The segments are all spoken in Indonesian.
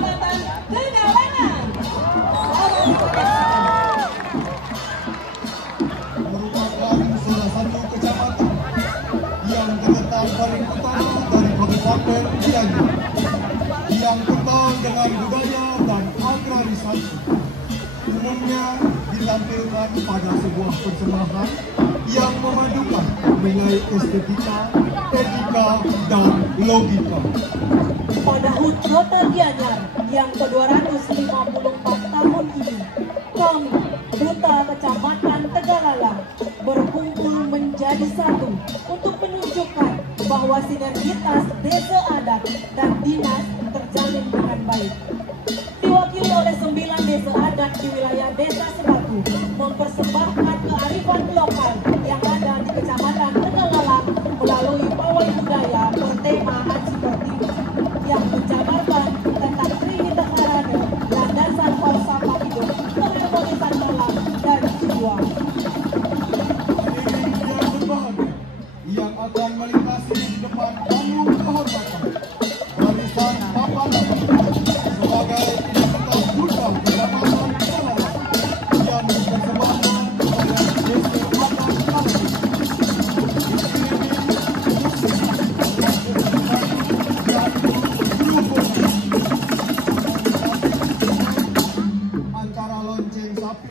Kecamatan Tegalangan. Merupakan salah satu kecamatan yang terletak paling utara dari Kabupaten Gianyar, yang kental dengan budaya dan agrarisasi. Umumnya ditampilkan pada sebuah persembahan yang memadukan nilai estetika, etika, dan logika. Pada HUT Kota Gianyar yang ke-254 tahun ini, kami, Duta Kecamatan Tegalalang, berkumpul menjadi satu untuk menunjukkan bahwa sinergitas desa adat dan dinas terjalin dengan baik. Diwakili oleh 9 desa adat di wilayah Desa Sebatu, mempersembahkan kearifan lokal yang ada di Kecamatan Tegalalang melalui pawai budaya bertema Haji Pertiwi yang menjabarkan tentang Trinita Karana, landasan falsafah hidup, keharmonisan alam dan jiwa. Yang akan melintasi di depan panggung kehormatan barisan papan sebagai identitas budaya Kecamatan Tegalalang yang dipersembahkan oleh Desa Adat Kalti. Antara lonceng sapi,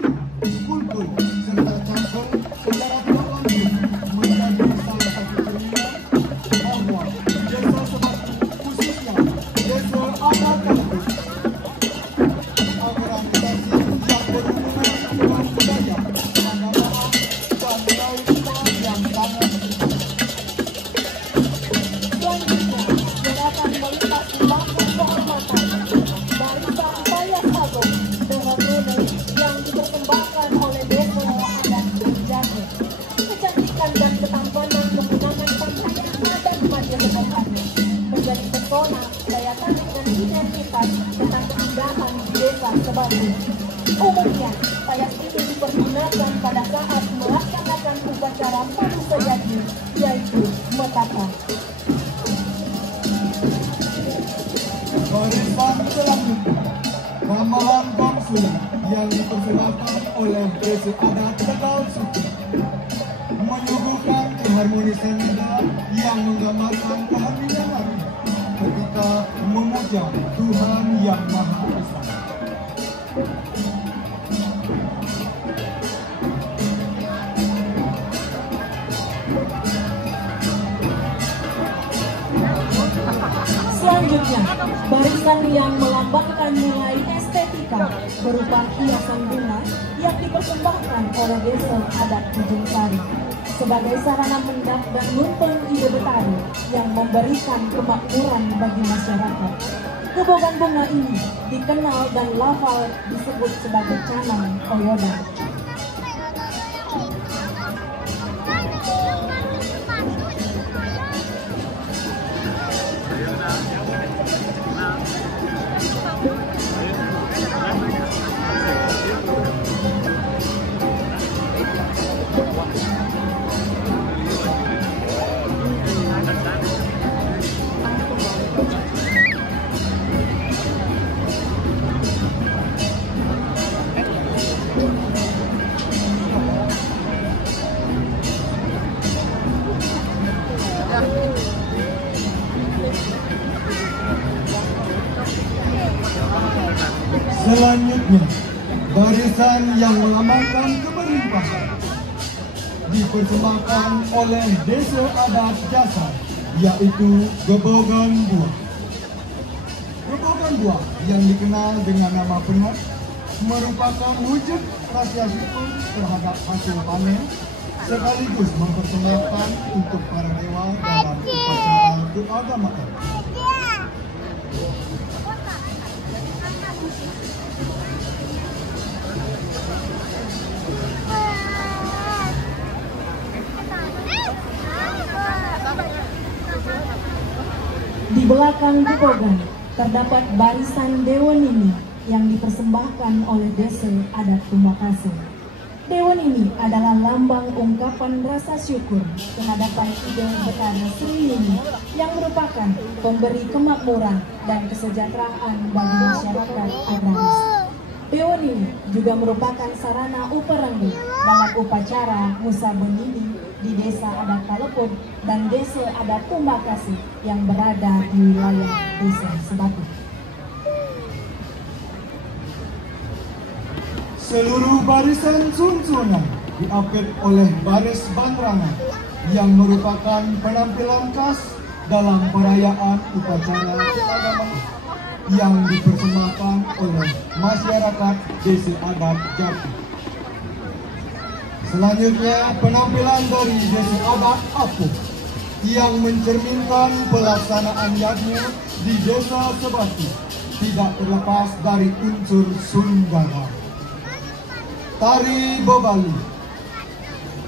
kulkul, serta cangkul secara tidak langsung menjadi salah satu cerminan bahwa Desa Sebatu, khususnya Desa Adat Kalti, organisasi yang berhubungan dengan budaya, keagamaan, dan nilai-nilai yang sangat Selanjutnya, silakan melintasi panggung kehormatan barisan Saya Sagung dengan nilai yang dipersembahkan oleh Desa Adat Jago. Kecantikan dan ketampanan menggunakan pakaian adat Majapahit menjadi pesona daya tarik dan identitas tentang keindahan di Desa Sebatu. Umumnya, tayas ini dipergunakan pada saat melaksanakan upacara padu sejati, yaitu metapa. barisan selanjutnya Ramalan Bangsu yang dipersembahkan oleh Desa Adat Tegal Suci menyuguhkan keharmonisan nada yang menggambarkan keharmonisan ketika memuja Tuhan Yang Maha Esa. Selanjutnya, barisan yang melambangkan nilai estetika berupa hiasan bunga yang dipersembahkan oleh Desa Adat Ujung Sari sebagai sarana mendap dan numpeng ide betari yang memberikan kemakmuran bagi masyarakat. Kebogan bunga ini dikenal dan lafal disebut sebagai canang oyoda. Selanjutnya, barisan yang melambangkan keberlimpahan dipersembahkan oleh Desa Adat Jasa, yaitu Gebogan Buah. Gebogan Buah yang dikenal dengan nama Penat merupakan wujud rasa syukur terhadap hasil panen sekaligus mempersembahkan untuk para dewa dalam upacara keagamaan. Di belakang Gebogan terdapat barisan Dewa Nini yang dipersembahkan oleh Desa Adat Tumbakase. Dewan ini adalah lambang ungkapan rasa syukur kehadapan Ide Betara Sriwini yang merupakan pemberi kemakmuran dan kesejahteraan bagi masyarakat agraris. Dewan ini juga merupakan sarana uparangi dalam upacara Musa Benidi di Desa Adat Kalepon dan Desa Adat Tumbakasi yang berada di wilayah Desa Sebatu. Seluruh barisan sunsunan diapit oleh baris banderangan yang merupakan penampilan khas dalam perayaan upacara keagamaan yang dipersembahkan oleh masyarakat Desa Adat Jati. Selanjutnya penampilan dari Desa Adat Apuh yang mencerminkan pelaksanaan yagna di Desa Sebatu tidak terlepas dari unsur Sundara. Tari Bebalu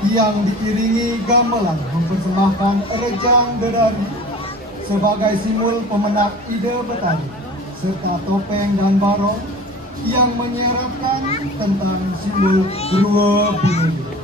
yang diiringi gamelan mempersembahkan rejang dedari sebagai simbol pemenak Ide Betari, serta topeng dan barong yang menyeratkan tentang simbol Rua Binuli.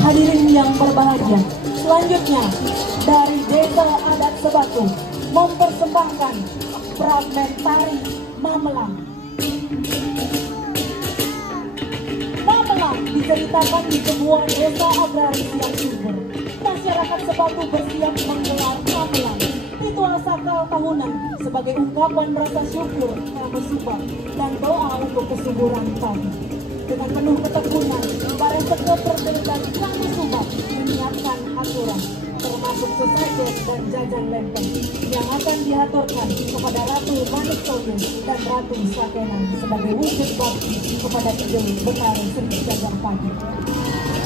Hadirin yang berbahagia, selanjutnya dari Desa Adat Sebatu mempersembahkan fragmen tari Mamelang. Mamelang diceritakan di sebuah desa agraris yang subur. Masyarakat Sebatu bersiap menggelar Mamelang, ritual sakral tahunan sebagai ungkapan rasa syukur karena subah dan doa untuk kesuburan padi. Dengan penuh ketekunan, para sekreter dan kami Subak menyiapkan aturan, termasuk sesajen dan jajan lempeng yang akan diaturkan kepada Ratu Manustoyo dan Ratu Sakenan sebagai wujud bakti kepada Ide Betara Sri Jajar Padi.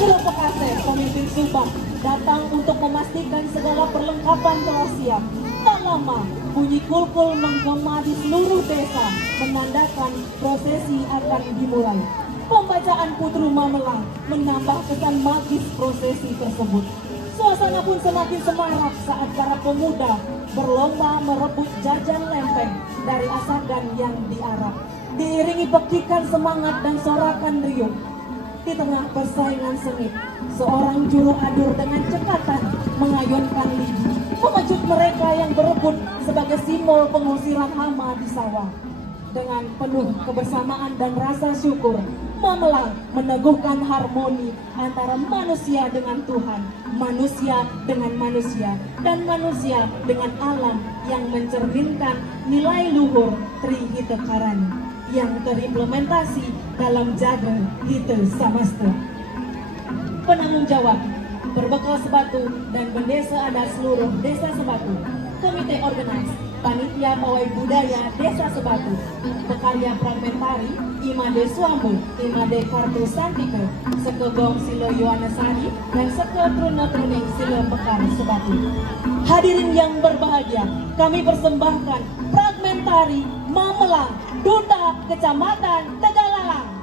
Guru Pekase, pemimpin Subak, datang untuk memastikan segala perlengkapan telah siap. Tak lama, bunyi kulkul menggema di seluruh desa, menandakan prosesi akan dimulai. Pembacaan Putru Mamelang menambah kesan magis prosesi tersebut. Suasana pun semakin semarak saat para pemuda berlomba merebut jajan lempeng dari asagan yang diarak. Diiringi pekikan semangat dan sorakan riuh. Di tengah persaingan sengit, seorang juru adur dengan cekatan mengayunkan lidi, memecut mereka yang berebut sebagai simbol pengusiran hama di sawah. Dengan penuh kebersamaan dan rasa syukur, Mamelang meneguhkan harmoni antara manusia dengan Tuhan, manusia dengan manusia, dan manusia dengan alam yang mencerminkan nilai luhur Tri Hite Karani yang terimplementasi dalam Jaga Hite Samasta. Penanggung jawab berbekal Sebatu dan bendesa adat seluruh Desa Sebatu, Komite Organize, Panitia Pawai Budaya Desa Sebatu, Bekarya Fragmentari, Imade Suambu, Imade Kartu Santike, Sekegong Silo Yohanesari, dan Seke Truna Truning Silo Bekar Sebatu. Hadirin yang berbahagia, kami persembahkan fragmentari Mamelang, Duta Kecamatan Tegalalang.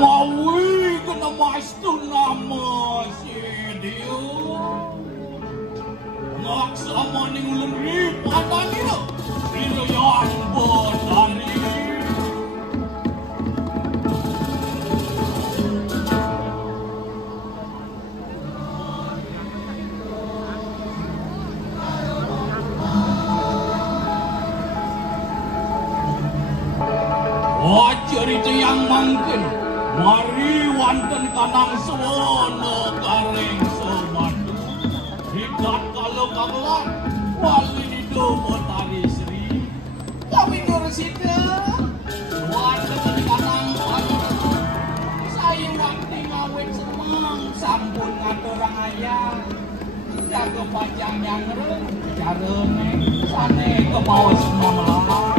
Mawi kena cerita yang mungkin mari wonten kanang sewono gareng somadu hikat kalau kagelan wali itu Betari Sri kami ngursida wonten kanang saya waktu ngawin semang sampun ngaturang ayah jaga panjang yang reng carane sane kebawa semua malah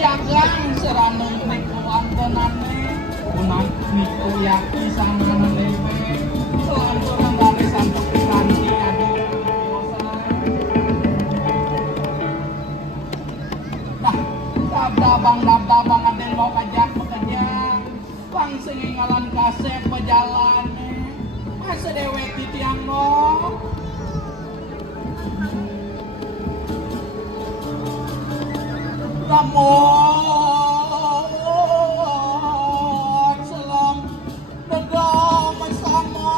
yagang seranung nek wontenane unan niku yaki sanganan lepe lanturan dari santuk kanthi adi nah dabang aden mau kajak bekerja bang sengingalan kasep pejalan masa dewek di tiang no Ramon selam negam sama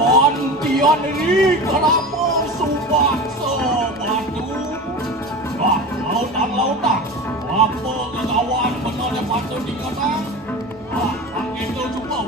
Ontian ini kerama subak sebatu wah lautan apa kegawan benar patut dikenang bang itu cukup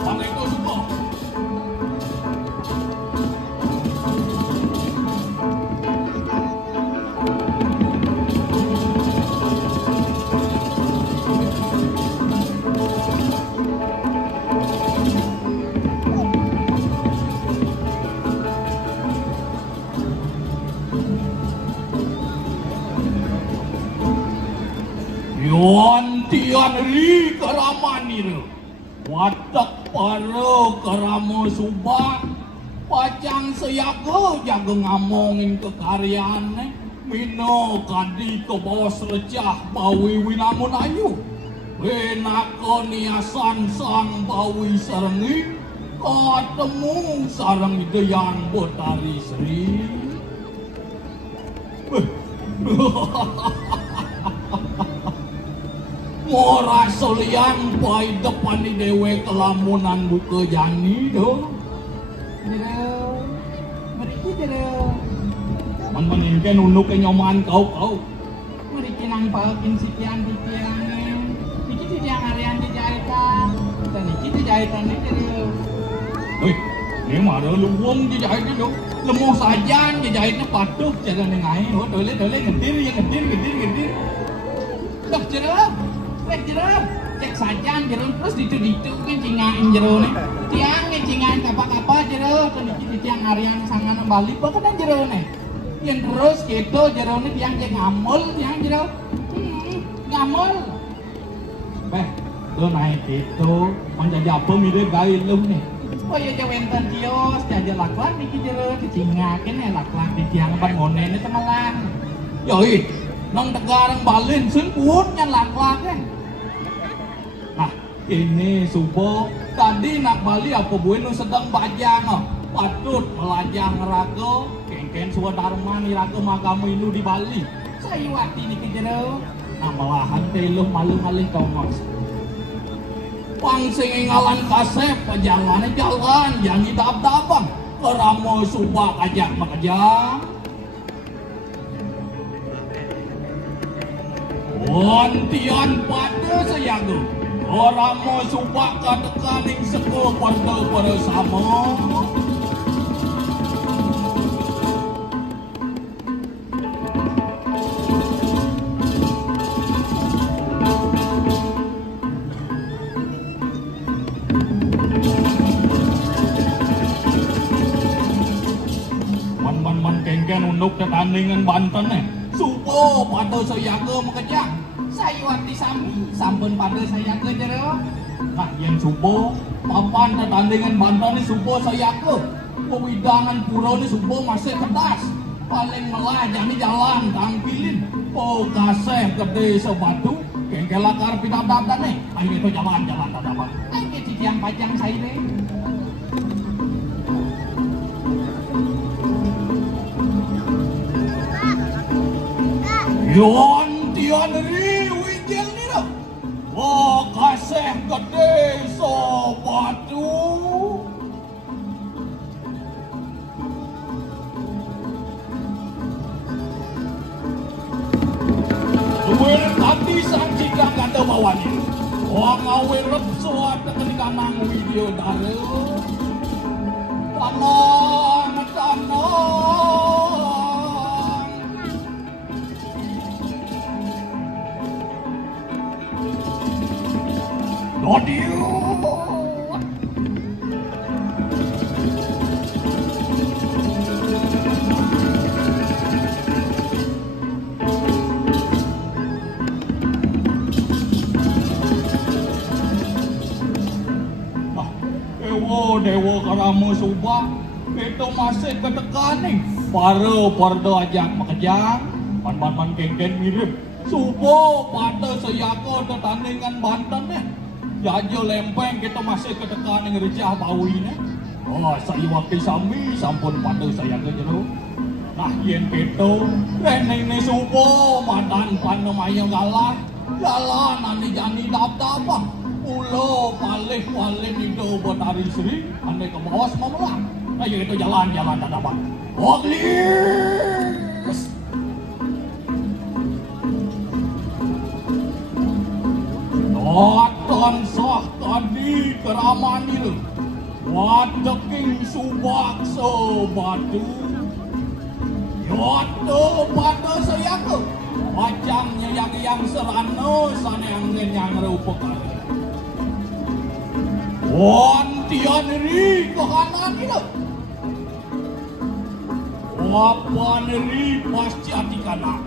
Tian ri keramanir watak para kerama subak pacang seyaga jaga ngamongin kekaryaan mino kadi ke bawah selecah bawi winamun ayu wenaka niasan sang bawi sarengi ketemu sareng Hyang Betari Sri Mora solian pai depan di dewe kelamunan buka jani do. Man ingken unuk ke nyoman kau. Mari kinang palkin sikian dikian. Iki tiang harian dijahitan. Dan iki dijahitan itu. Wih, ini marah luwung dijahit itu. Lemuh saja dijahitnya patuh cara nengai. Oh, dole ngedir. Dah cerah. Cek saja jero terus ditu kan cingain jero nih tiang cingain kapal jero kan di tiang harian sangan balik bahkan jero nih yang terus gitu jero nih tiang ngamul tiang jero ngamul lo naik itu menjadi apa mirip gaya lu nih oh iya jawenten kios jajan laklan di jero dicingakin ya laklan di tiang bangunan ini temelan yoi nang tegarang balin sempun yang laklan ini subuh tadi nak bali apa buenu sedang bajang patut melajang raga kengken suwa dharma ni raga magamu inu di Bali saya wati ni kejero nah malahan teluh malu-malih kau ngos pang singingalan kasep pajangan jalan yang idap-dabang keramo subak ajak makajang Ontian pada sayago orang mau subak katekaning seko pada sama man kengken unduk ketandingan Banten subuh pada sayago makajang sayuati sami sampun pada saya ke jero nah yang subuh papan pertandingan Banten ini subuh saya ke pewidangan pura ini subuh masih kedas paling melah jadi jalan tampilin oh kaseh gede sebatu kengkelakar pindah-pindah nih akhirnya itu jalan ini yang pajang saya nih Yon tian ri wijel ni lo. Wah kasih gede sobatu. Duwer tadi sang jika kata bawani. Wah ngawe rep suat ketika nang video dare. Tanon. Audio. Dewa karamu subah itu masih ketekan nih para ajak makejang man kengken mirip subuh pada seyako tetandingan Banten nih jajo lempeng kita masih ketekan yang recah bawi nih oh saya waktu sami sampun pada saya kejeru nah yen keto reneng nih subuh madan panemayang galah nani jani dap-dap ulo palih itu buat hari Sri andai ke bawah semua melang ayo itu jalan tak dapat Oglis Nonton sah tadi keramanil wadeking subak sebatu yoto pada sayako wajangnya yang serano sana yang rupuk Wantian ri kahanan itu. Wapan ri pasti hati kanan.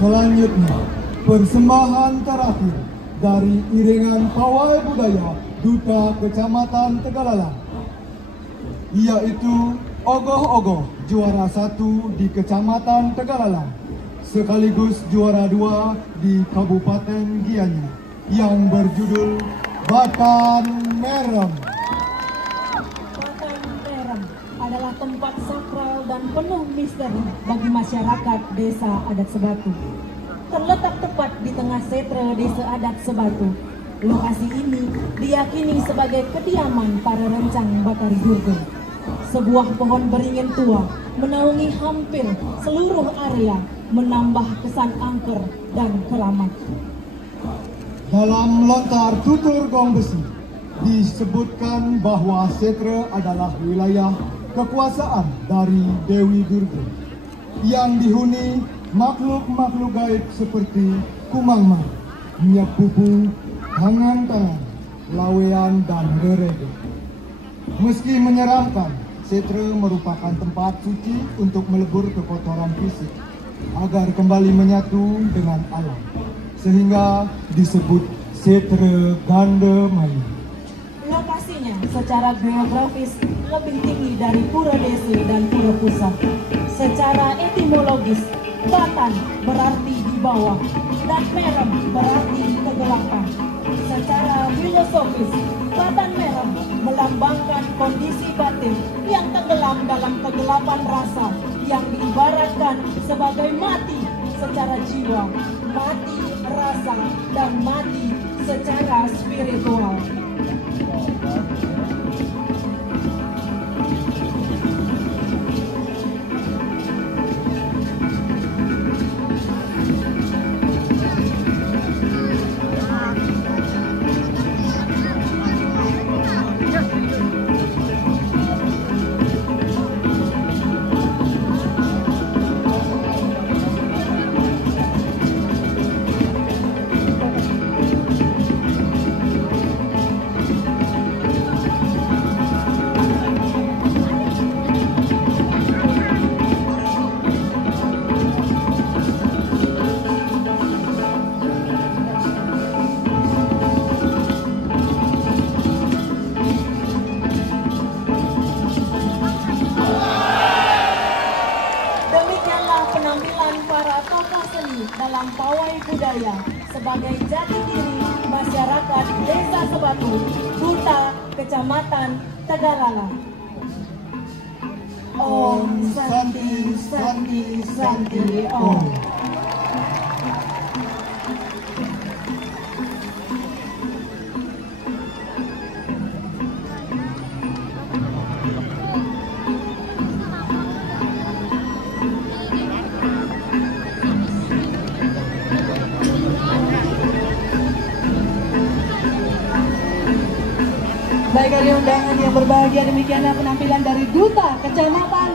Selanjutnya, persembahan terakhir dari iringan pawai budaya Duta Kecamatan Tegalalang, yaitu Ogoh-Ogoh juara 1 di Kecamatan Tegalalang, sekaligus juara 2 di Kabupaten Gianyar, yang berjudul Batan Merem. Batan Merem adalah tempat sakral dan penuh misteri bagi masyarakat Desa Adat Sebatu. Terletak tepat di tengah setre Desa Adat Sebatu, Lokasi ini diyakini sebagai kediaman para rencang Batari Durga. Sebuah pohon beringin tua menaungi hampir seluruh area, menambah kesan angker dan keramat. Dalam lontar tutur gong besi, disebutkan bahwa Setra adalah wilayah kekuasaan dari Dewi Durga yang dihuni makhluk-makhluk gaib seperti Kumangma, Nyak Pupu, Tangan-tangan, Lawean, dan Rerege. Meski menyeramkan, Setra merupakan tempat suci untuk melebur kekotoran fisik agar kembali menyatu dengan alam, sehingga disebut Setra Gandamaya. Lokasinya secara geografis lebih tinggi dari Pura Desi dan Pura Pusat. Secara etimologis, Batan berarti di bawah dan Merem berarti kegelapan. Secara filosofis, Batan Merem melambangkan kondisi batin yang tenggelam dalam kegelapan rasa yang diibaratkan sebagai mati secara jiwa, mati rasa, dan mati secara spiritual. Dalam pawai budaya sebagai jati diri masyarakat Desa Sebatu, Duta, Kecamatan Tegalala. Om Santi Santi Santi Om. Baik, kali undangan yang berbahagia, demikianlah penampilan dari Duta Kecamatan